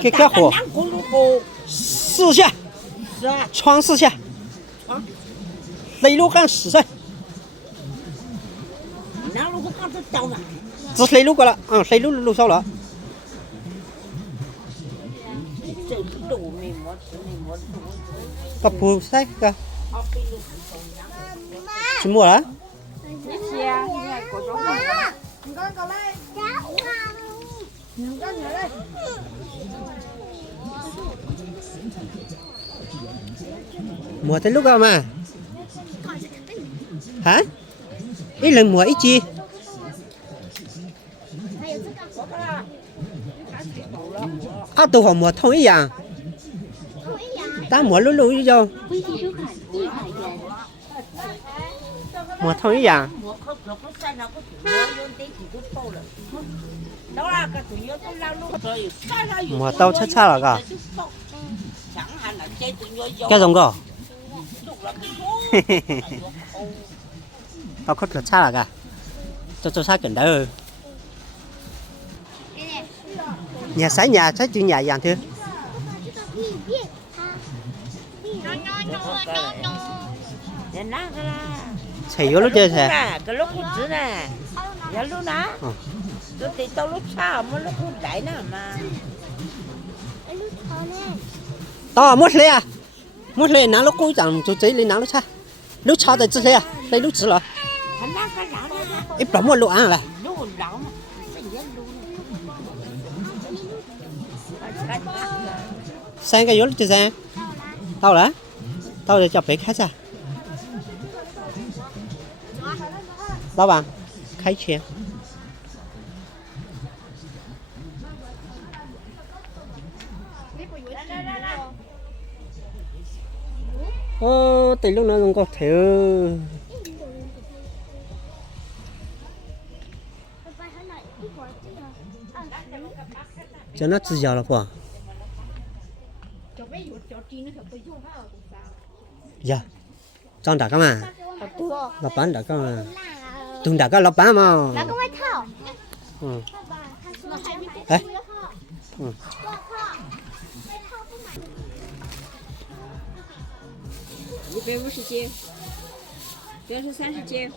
给干活，4下，床4下，内陆干10噻。只内陆过了，内陆路少了。把布塞个，去摸了？摸得路个嘛？啊？一人摸1只。都和摸同一样。但摸路路一样。摸同一样。摸到叉叉了个。cái giống go.嘿嘿嘿嘿。tao khóc là xa là cả. Cho xa gần đó. Nhà trái chuyện nhà dạng thưa. Xài vô lúc chơi thề. Cái lúc hút chữ nè. Dạ lúc đó. Tôi thì tao lúc sao mà lúc hút đại nè mà. Tao mất lẽ à? Mất lẽ nắng lúc cuối chẳng cho chơi lên nắng lúc xa. Lúc xa thì chơi à? Đây lúc chữ rồi. Ít lắm một lỗ ăn là. Sang cái vô lúc chơi sang. Tao đã. Tao để chọc để khách ra. Tao bằng. Khai chuyện. Từ lúc nó không có thể cho nó tự do là phải dạ trong đã cái mà lọc bán đã cái mà tung đã cái lọc bán mà đấy150斤，这是30斤。